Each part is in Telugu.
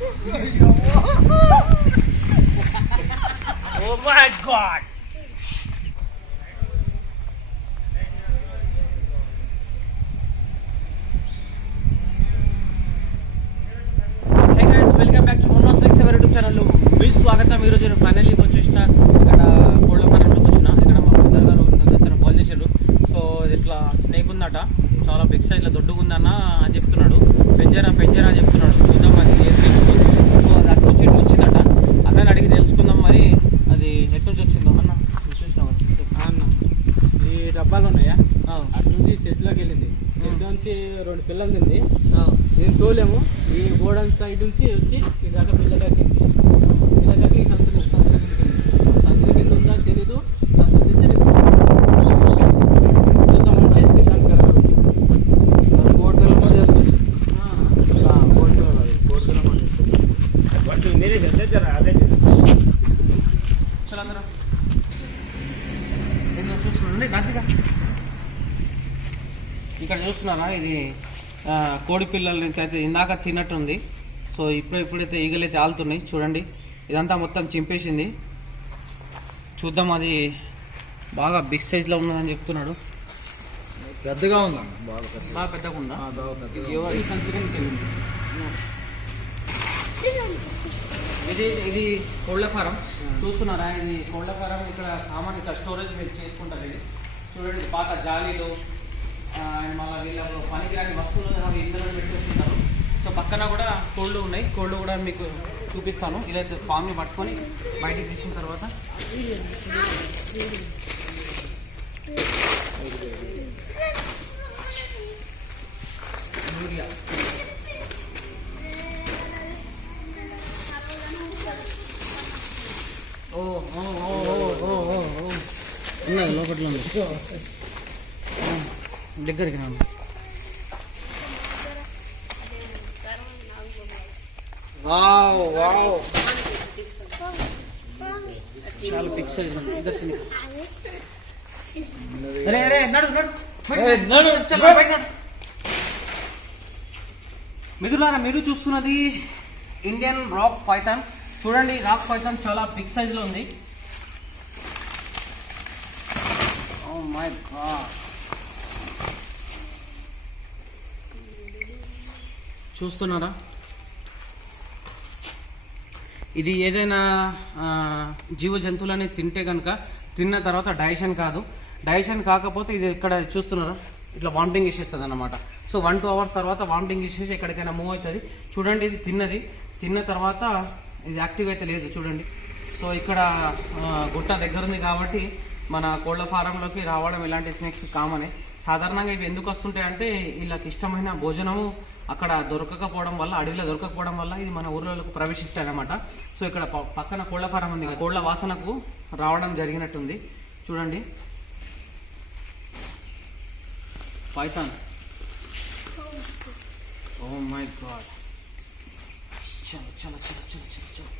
Oh my God! Hey guys, welcome back to Monos Lex YouTube channel. మీ స్వాగతం. ఈరోజు నేను ఫైనల్లీ వచ్చేసిన ఇక్కడ కోళ్ళ ఫారంలోకి వచ్చిన. ఇక్కడ మా బ్రదర్ గారు తను కాల్ చేశాడు. సో ఇట్లా స్నేక్ ఉందట, చాలా బిగ్ సైజ్లో దొడ్డుగా ఉందన్న అని చెప్తున్నాడు. పెంజరా అని చెప్తున్నాడు. చూద్దాం అది ఏ స్నేక్ ఉందో. సో అది అటు నుంచి ఇటు వచ్చిందట. అన్నని అడిగి తెలుసుకుందాం మరి అది ఎటు నుంచి వచ్చిందో. అన్న చూసినావా? అన్న ఈ డబ్బాలు ఉన్నాయా, అటు నుంచి సెట్లోకి వెళ్ళింది. సెట్ నుంచి 2 పిల్లలు తింది. నేను తోలేము ఈ గోడౌన్ సైడ్ నుంచి వచ్చి ఈ దాకా పిల్లలకి సంతకి సంతకి కింద ఉందా తెలీదు. సంత తింటే చూద్దామంటే దాని కరెక్ట్ వచ్చి కోడి పిల్లలు చేసుకోవచ్చు. కోడి పిల్లలు అసలు అందరూ నేను చూస్తున్నానండి డాన్స్గా. ఇక్కడ చూస్తున్నారా, ఇది కోడి పిల్లల నుంచి అయితే ఇందాక తిన్నట్టుంది. సో ఇప్పుడైతే ఈగలైతే ఆలుతున్నాయి చూడండి. ఇదంతా మొత్తం చింపేసింది. చూద్దాం, అది బాగా బిగ్ సైజ్లో ఉన్నదని చెప్తున్నాడు. పెద్దగా ఉందా? బాగా పెద్దగా ఉందా? ఈ సంతకి తెలియదు. ఇది కోళ్ళ ఫారం చూస్తున్నారా? ఇది కోళ్ళ ఫారం. ఇక్కడ సామాన్ ఇట్లా స్టోరేజ్ మీరు చేసుకుంటారు. ఇది చూడండి, పాత జాలీలు అండ్ మళ్ళీ వీళ్ళ పనికిరాని వస్తువులు అవి ఇందులో పెట్టేస్తుంటారు. సో పక్కన కూడా కోళ్ళు ఉన్నాయి. కోళ్ళు కూడా మీకు చూపిస్తాను. ఇలా ఫామ్ని పట్టుకొని బయటికి తీసిన తర్వాత ఉన్నాయి లోపట్లో దగ్గరికి రాను. చాలా బిగ్ సైజ్ ఉంది. ఇద్దరు మిత్రులారా, మీరు చూస్తున్నది ఇండియన్ రాక్ పైథాన్. చూడండి, రాక్ పైథాన్ చాలా బిగ్ సైజ్లో ఉంది. ఓ మై గాడ్, చూస్తున్నారా? ఇది ఏదైనా జీవ జంతువులని తింటే కనుక తిన్న తర్వాత డైజెషన్ కాదు. డైజెషన్ కాకపోతే ఇది ఇక్కడ చూస్తున్నారా, ఇట్లా వామిటింగ్ ఇచ్చేస్తుంది అన్నమాట. సో 1-2 అవర్స్ తర్వాత వామిటింగ్ ఇచ్చేసి ఎక్కడికైనా మూవ్ అవుతుంది. చూడండి, ఇది తిన్న తర్వాత ఇది యాక్టివ్ అయితే లేదు చూడండి. సో ఇక్కడ గుట్ట దగ్గర ఉంది కాబట్టి మన కోళ్ళ ఫారంలోకి రావడం ఇలాంటి స్నేక్స్ కామనే. సాధారణంగా ఇవి ఎందుకు వస్తుంటాయి అంటే వీళ్ళకి ఇష్టమైన భోజనము అక్కడ దొరకకపోవడం వల్ల, అడవిలో దొరకకపోవడం వల్ల ఇది మన ఊర్లలోకి ప్రవేశిస్తాయి అన్నమాట. సో ఇక్కడ పక్కన కోళ్ళ ఫారం ఉంది, కోళ్ళ వాసనకు రావడం జరిగినట్టుంది. చూడండి, పైథాన్. ఓ మై గాడ్, చలో చలో చలో చలో చలో చలో.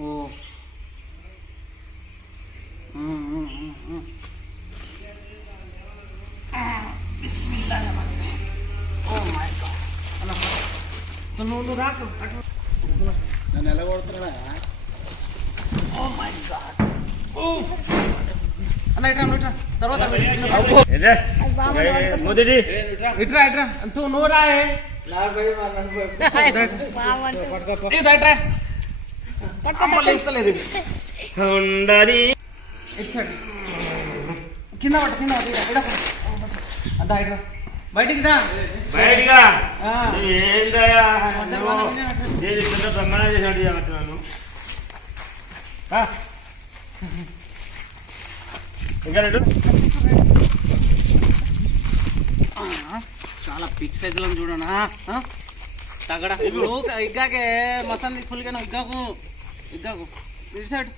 ఓ నువ్వు రాకు అటు. నన్ను ఎలా కొడుతున్నా? అన్న ఇట్రా, నువ్వు ఇట్రా. తర్వాత ఇట్రా ఇట్రా నువ్వు రా. ఇస్తలేదు కింద పట్టు అంతా ఇట్రా. బయటికి రా. బయటిగా బ్రహ్మాండం చేసాను. చాలా బిగ్ సైజులో చూడనా తగడ. ఇగ్గాకే మసంది ఫుల్గా ఇగ్గాకు ఇటు సైడ్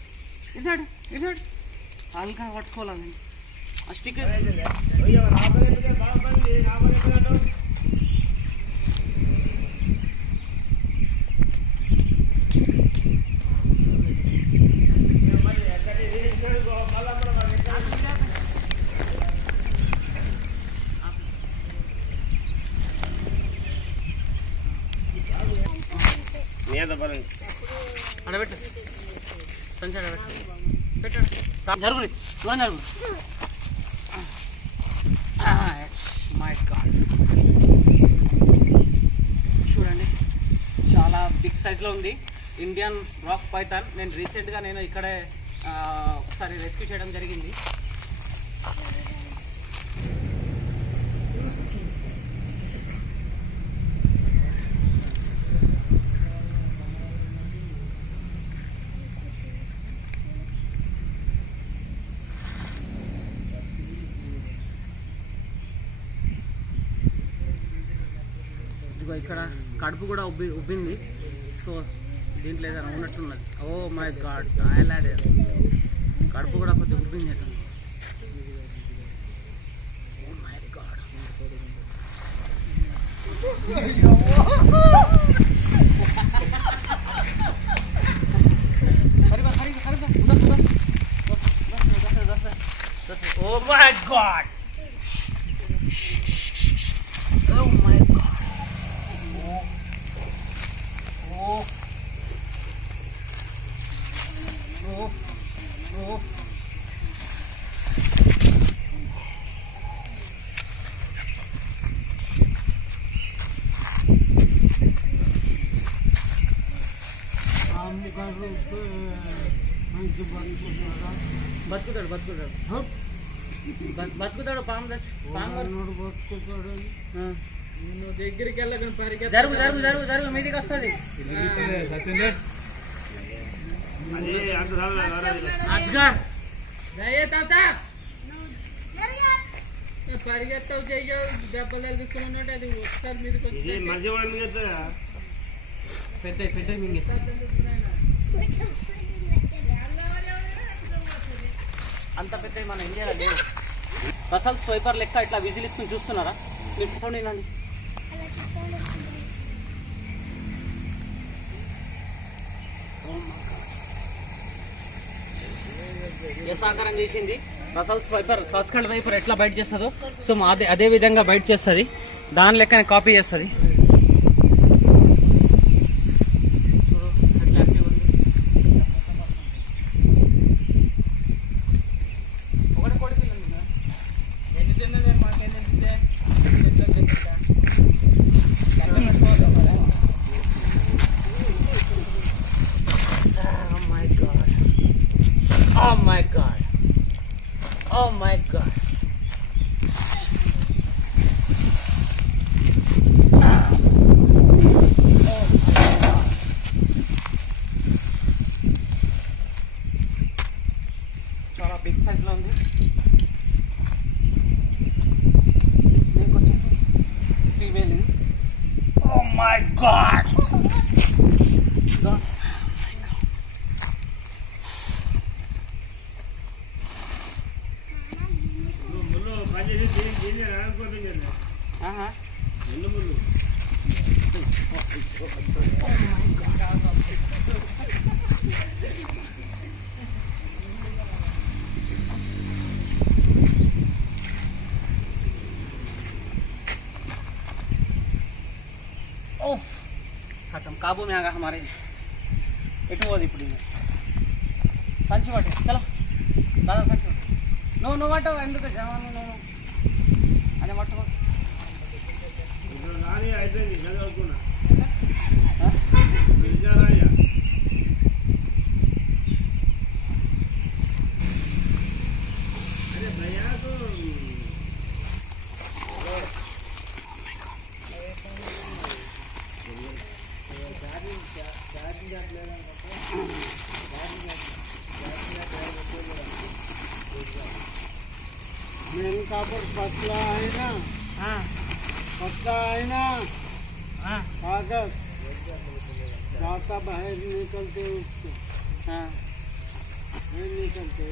హల్కా పట్టుకోవాలి. ఆ స్టిక్కర్ అడబెట్టు సంచి అడబెట్టు జరుగురి దూరం జరుగు. మై గాడ్ చూడండి చాలా బిగ్ సైజ్లో ఉంది ఇండియన్ రాక్ పైథాన్. నేను రీసెంట్గా ఇక్కడే ఒకసారి రెస్క్యూ చేయడం జరిగింది. ఇక్కడ కడుపు కూడా ఉబ్బింది. సో దీంట్లో ఏదైనా ఉన్నట్టున్నది. ఓ మై గాడ్ ఐలాండ్ కడుపు కూడా కొద్దిగా ఉబ్బింది. Oh my God oh my God oh my God బతుకుతాడు పాము బతుకుతాడు. నువ్వు దగ్గరికి వెళ్ళకుండా పరిగెత్త. జరుగు జరుగు జరుగు జరుగు మీదికి వస్తుంది. పరిగెత్తావు చెయ్యవు దెబ్బలు తగ్గుతున్నట్టు అది ఒకసారి మీదకి వచ్చి పెద్ద పెద్ద మింగేస్తుంది. అంత పెద్ద మన ఇండియాలో లేవు. రసల్ స్వైపర్ లెక్క ఇట్లా విజిల్ ఇస్తుంది చూస్తున్నారా? మీరు సౌండ్ ఏంటండి? ఆకారం చేసింది. రసల్ స్వైపర్ సస్కండ్ వైపర్ ఎట్లా బయట చేస్తుందో సో అదే విధంగా బయట చేస్తుంది. దాని లెక్కనే కాపీ చేస్తుంది. Oh my god. Oh my god. చాలా బిగ్ సైజ్ లో ఉంది. ఈ స్నేక్ వచ్చేసి ఫీమేల్ ఇది. Oh my god. खत्म काबू में आ गया हमारे. ఎటు పోదు ఇప్పుడు సంచి పట్టు. చలో దాదా సంచి నువ్వు పట్టవు ఎందుకు జవాను నువ్వు అని పట్టు. मेरे कापड़ पतला है ना. हाँ पतला है ना. हाँ कागज जाता बाहर निकलते उसको. हाँ नहीं निकलते.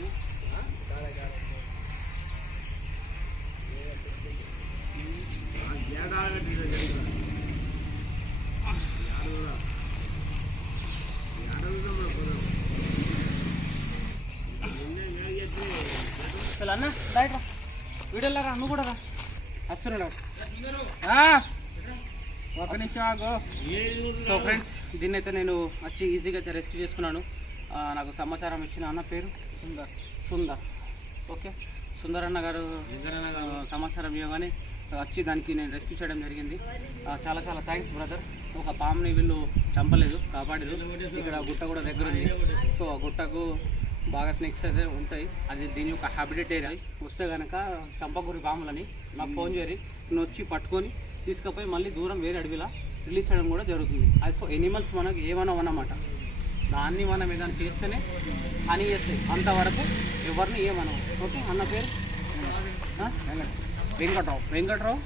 చలో అన్న రైట్ రా వీడియోలో రా. నువ్వు కూడా రా వస్తున్నాడు. ఒక నిమిషం ఆగు. సో ఫ్రెండ్స్ దీన్ని అయితే నేను వచ్చి ఈజీగా అయితే రెస్క్యూ చేసుకున్నాను. నాకు సమాచారం ఇచ్చిన అన్న పేరు సుందర్. ఓకే, సుందర్ అన్న గారు సమాచారం ఇవ్వగానే వచ్చి దానికి నేను రెస్క్యూ చేయడం జరిగింది. చాలా చాలా థ్యాంక్స్ బ్రదర్. ఒక పాముని వీళ్ళు చంపలేదు, కాపాడలేదు. ఇక్కడ గుట్ట కూడా దగ్గర ఉంది. సో ఆ గుట్టకు బాగా స్నేక్స్ అయితే ఉంటాయి. అది దీని యొక్క హ్యాబిటేట్ ఏరియా. వస్తే కనుక చంపకూరి పాములని నాకు ఫోన్ చేయరి, నేను వచ్చి పట్టుకొని తీసుకుపోయి మళ్ళీ దూరం వేరే అడవిలా రిలీజ్ చేయడం కూడా జరుగుతుంది. అది సో ఎనిమల్స్ మనకి ఏమైనా అన్నమాట, దాన్ని మనం ఏదైనా చేస్తేనే హాని చేస్తాయి, అంతవరకు ఎవరిని ఏమనవు. ఓకే, అన్న పేరు వెంకట్రావు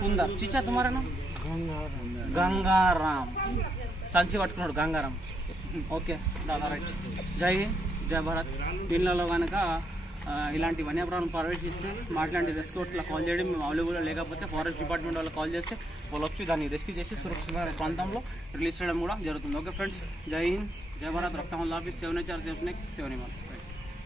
సుందర్ చిచ్చా తుమారేనా గంగారాం, సంచి పట్టుకున్నాడు గంగారాం. Okay right. జై హింద్, జై భారత్. దీనిలో కనుక ఇలాంటి వన్యప్రాణం ప్రవేశిస్తే మాట్లాంటి రెస్క్యూస్లో కాల్ చేయడం మేము అవైలబుల్, లేకపోతే ఫారెస్ట్ డిపార్ట్మెంట్ వాళ్ళు కాల్ చేస్తే వాళ్ళు వచ్చి దాన్ని రెస్క్యూ చేసి సురక్షితమైన ప్రాంతంలో రిలీజ్ చేయడం కూడా జరుగుతుంది. ఓకే ఫ్రెండ్స్, జై హింద్, జై భారత్. రక్తం office 7HR safe next 7 animals.